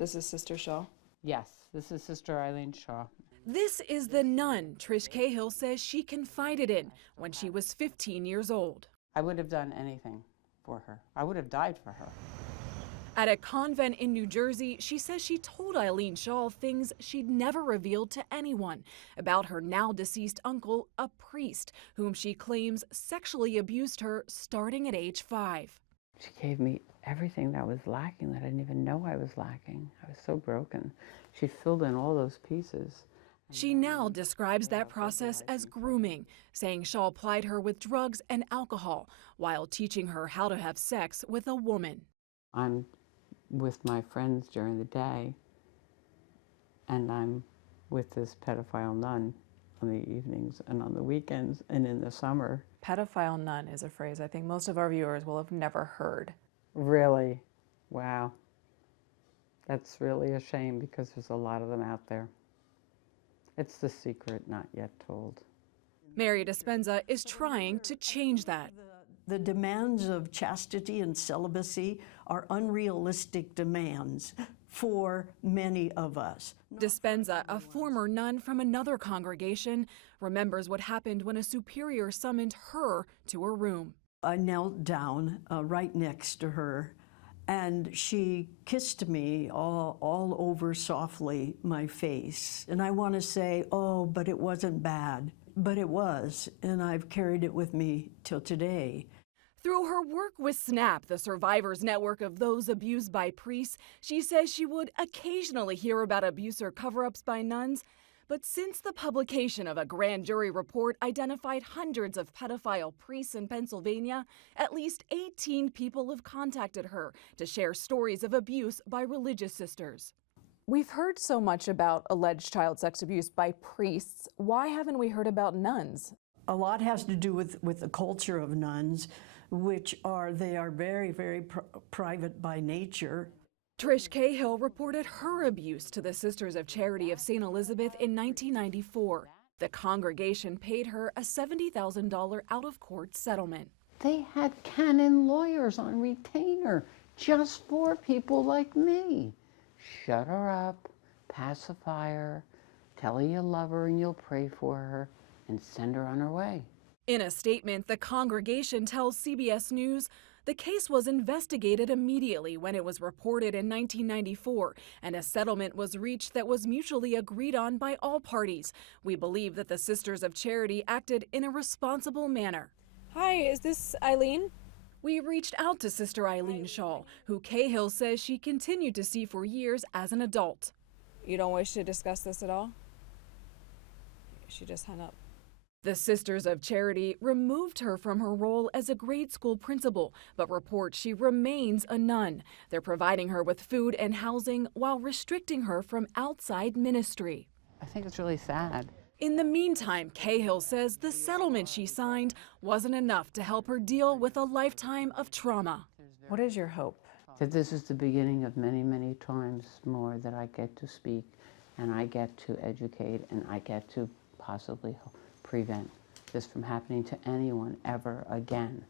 This is Sister Shaw. Yes, this is Sister Eileen Shaw. This is the nun Trish Cahill says she confided in when she was 15 years old. I would have done anything for her. I would have died for her. At a convent in New Jersey, she says she told Eileen Shaw things she'd never revealed to anyone about her now deceased uncle, a priest, whom she claims sexually abused her starting at age 5. She gave me everything that was lacking that I didn't even know I was lacking. I was so broken. She filled in all those pieces. She now describes that process as grooming, saying Shaw plied her with drugs and alcohol while teaching her how to have sex with a woman. I'm with my friends during the day, and I'm with this pedophile nun on the evenings and on the weekends and in the summer. Pedophile nun is a phrase I think most of our viewers will have never heard. Really? Wow. That's really a shame because there's a lot of them out there. It's the secret not yet told. Mary Dispenza is trying to change that. The demands of chastity and celibacy are unrealistic demands for many of us. Dispenza, a former nun from another congregation, remembers what happened when a superior summoned her to her room. I knelt down right next to her, and she kissed me all over softly my face. And I want to say, oh, but it wasn't bad. But it was, and I've carried it with me till today. Through her work with SNAP, the survivors network of those abused by priests, she says she would occasionally hear about abuse or cover-ups by nuns. But since the publication of a grand jury report identified hundreds of pedophile priests in Pennsylvania, at least 18 people have contacted her to share stories of abuse by religious sisters. We've heard so much about alleged child sex abuse by priests. Why haven't we heard about nuns? A lot has to do with the culture of nuns, which they are very, very private by nature. Trish Cahill reported her abuse to the Sisters of Charity of St. Elizabeth in 1994. The congregation paid her a $70,000 out-of-court settlement. They had canon lawyers on retainer just for people like me. Shut her up, pacify her, tell her you love her and you'll pray for her, and send her on her way. In a statement, the congregation tells CBS News the case was investigated immediately when it was reported in 1994, and a settlement was reached that was mutually agreed on by all parties. We believe that the Sisters of Charity acted in a responsible manner. Hi, is this Eileen? We reached out to Sister Eileen Shaw, who Cahill says she continued to see for years as an adult. You don't wish to discuss this at all? She just hung up. The Sisters of Charity removed her from her role as a grade school principal, but report she remains a nun. They're providing her with food and housing while restricting her from outside ministry. I think it's really sad. In the meantime, Cahill says the settlement she signed wasn't enough to help her deal with a lifetime of trauma. What is your hope? That this is the beginning of many, many times more that I get to speak, and I get to educate, and I get to possibly prevent this from happening to anyone ever again.